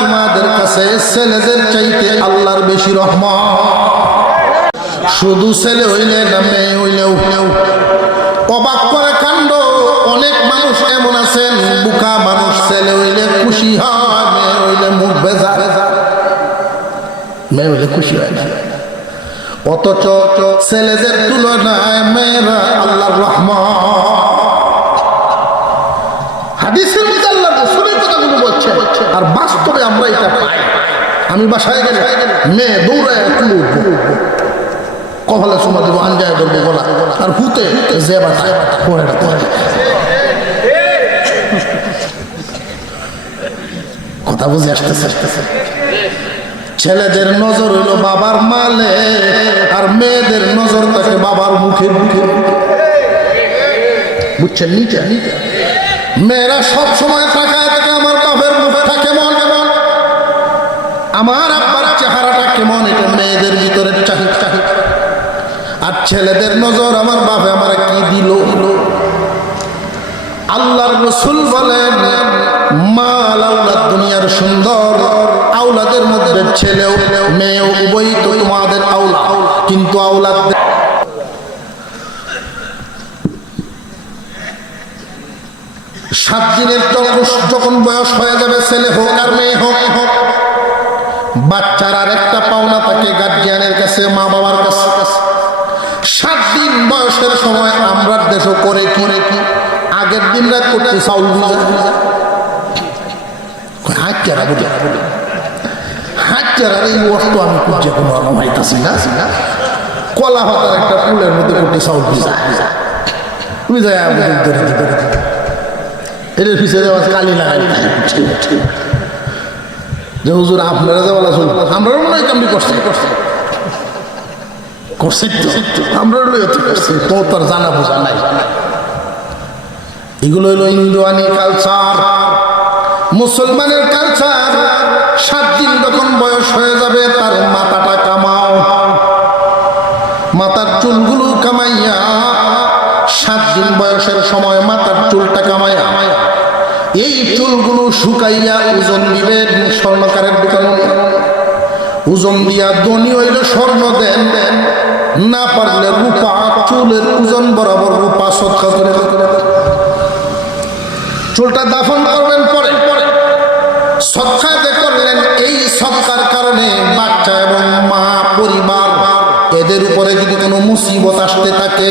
তোমাদের কাছে ছেলেদের চাইতে আল্লাহর বেশি শুধু ছেলে হইলে না মেয়ে অবাক করে কাণ্ড, অনেক মানুষ এমন আছেন, বুকা মানুষ, ছেলে হইলে খুশি হয়, মেয়ে হইলে মুখ বেজা মেয়ে হইলে খুশি হয় না। অথচ ছেলেদের তুলনায় মেয়েরা আল্লাহর রহমান আর বাস্তবে আমরা এটা পাই। আমি বাসায় গেলে মেয়ে দৌড়ায় উঠবো কপালে সময় দেবো, আঞ্জায় ধরবো গলা। আর হুতে কথা বুঝে আসতেছে। আসতেছে ছেলেদের নজর হইল বাবার মালে, আর মেয়েদের নজর থাকে বাবার মুখের মুখে। বুঝছেন, নিচে? নিচে মেয়েরা সব সময় থাকে আমার বাপের মুখটা কেমন কেমন আমার আব্বার চেহারাটা কেমন এটা মেয়েদের ভিতরে? চাহিদ চাহিদ আর ছেলেদের নজর আমার বাপে আমার কি দিল? আল্লাহর রসুল বলেন, মাল আউলাদ দুনিয়ার সুন্দর আউলাদের মধ্যে ছেলেও মেয়েও উভয়ই তো তোমাদের আউলা কিন্তু আউলাদ সাত দিনের যখন বয়স হয়ে যাবে, ছেলে হোক আর মেয়ে হোক হোক বাচ্চার আর একটা পাওনা থাকে গার্জিয়ানের কাছে মা বাবার কাছে। সাত দিন বয়সের সময় আমরা দেশও করে কি? কি আগের দিন রাত করতে চাউল ভিজা হাত চারা বলি হাত চারার এই অর্থ আমি খুঁজে কোনো রকম হইতাছি না। কলা হতার একটা ফুলের মধ্যে করতে চাউল বুঝা ধরে ধরে এটার পিছনে কালি লাগাই। যে হুজুর, আপনারা আমরাও করছি। করছি করছি লইতে করছি। তো তোর জানা বোঝা নাই। এগুলো হইল ইন্দোয়ানি কালচার মুসলমানের কালচার সাত দিন যখন বয়স হয়ে যাবে, তার মাথাটা কামাও। মাথার চুলগুলো কামাইয়া, সাত দিন বয়সের সময় মাথার চুলটা কামাইয়া চুলগুলো শুকাইয়া ওজন দিবেন স্বর্ণকারের দোকানে। ওজন দিয়া ধনী হইলে স্বর্ণ দেন দেন না পারলে রূপা, চুলের ওজন বরাবর রূপা সৎকা করে চুলটা দাফন করবেন পরে পরে সৎকা যে করলেন, এই সৎকার কারণে বাচ্চা এবং মা, পরিবার, এদের উপরে যদি কোনো মুসিবত আসতে থাকে,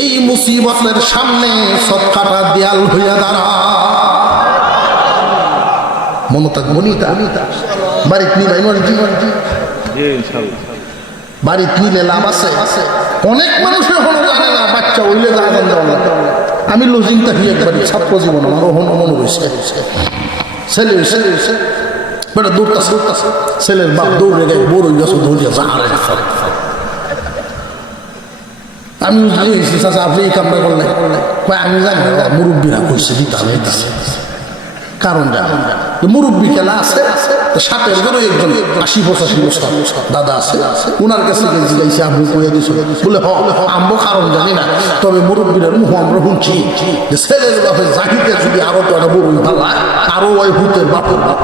এই মুসিবতের সামনে সৎকাটা দেয়াল হইয়া দাঁড়া মমতা বনিতা। বাড়িতে নিলে বাড়িতে নিলে লাভ আছে। অনেক মানুষের বাচ্চা হইলে জানান দেওয়া আমি লজিংটা হিয়ে একবার ছাত্র জীবন, আমার হন মনে হয়েছে ছেলে হয়েছে বেটা দৌড়তাছে ছেলের বাপ দৌড়ে গায়ে বড় গেছে দৌড়িয়া আমি চাচা, আপনি এই কামটা করলে কয়, আমি জানি মুরব্বীরা কইছে, দিতে হবে দিতে হবে। কারণ জানি মুরব্বী খেলা আছে সাপের ধরো একজন, আশি, পঁচাশি বছর দাদা আছে। উনার কাছে আপনি কয়ে দিয়েছিল বলে কারণ জানি না। তবে মুরব্বীরা মুহ আমরা শুনছি যে ছেলের বাপের জাহিতে যদি আরও তো একটা বড় ভালো আরও ওই ভূতের বাপের বাপ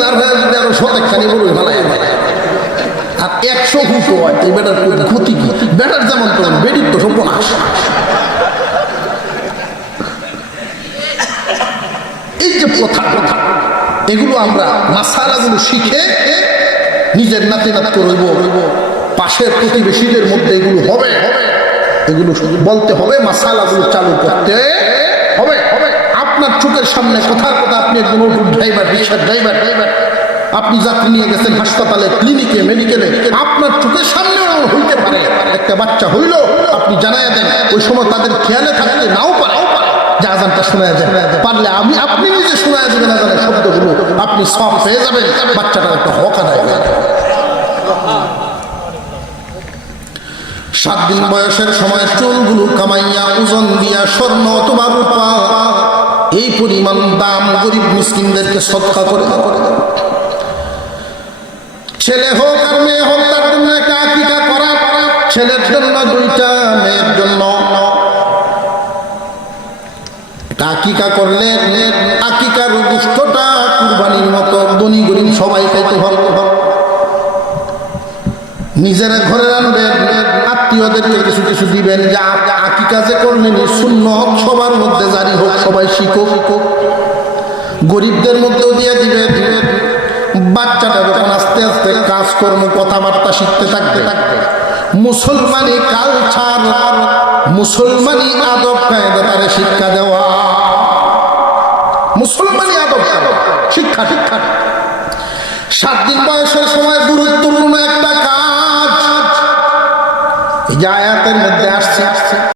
যার হয়ে যদি আরও আর একশো হুটো হয় এই বেটার ক্ষতি কি? বেটার যেমন তেমন, বেডির তো সর্বনাশ এই যে প্রথা প্রথা, এগুলো আমরা মাসালাগুলো শিখে নিজের নাতি নাতকে রইব পাশের প্রতিবেশীদের মধ্যে এগুলো হবে এগুলো শুধু বলতে হবে, মাসালাগুলো চালু করতে হবে হবে। আপনার চোখের সামনে কথার কথা আপনি একজন ড্রাইভার, রিক্সার ড্রাইভার ড্রাইভার। আপনি যাত্রী নিয়ে গেছেন হাসপাতালে ক্লিনিকে মেডিকেলে আপনার চোখের সামনেও হইতে পারে। একটা বাচ্চা হইল, আপনি জানাই দেন, ওই সময় তাদের খেয়ালে থাকলে নাও পারে। আজানটা পারলে আমি, আপনি নিজে শব্দগুলো, আপনি বাচ্চাটার একটা সাত দিন বয়সের সময় চুলগুলো কামাইয়া, ওজন দিয়া স্বর্ণ এই পরিমাণ দাম গরিব মিসকিনদেরকে সৎকা করে দেওয়া। ছেলে হোক আর মেয়ে হোক, তার জন্য একটা আকিকা করা ছেলে ছেলের জন্য দুইটা, মেয়ের জন্য। আকিকা করলে আকিকার দুষ্টটা কুরবানির মতো ধনী গরিব সবাই খাইতে ভালো নিজেরা ঘরে রানবেন আত্মীয়দেরকে কিছু কিছু দিবেন, যে আকিকা যে করলেন শূন্য সবার মধ্যে জারি হোক, সবাই শিখো শিখো গরিবদের মধ্যেও দিয়ে দিবে দিবে বাচ্চাটা যখন আস্তে আস্তে কাজকর্ম, কথাবার্তা শিখতে থাকতে থাকবে, মুসলমানি কালচার মুসলমানি আদব কায়দা তারে শিক্ষা দেওয়া। মুসলমানি আদব শিক্ষা শিক্ষা। সাত দিন বয়সের সময় গুরুত্বপূর্ণ একটা কাজ। এই যে আয়াতের মধ্যে আসছে আসছে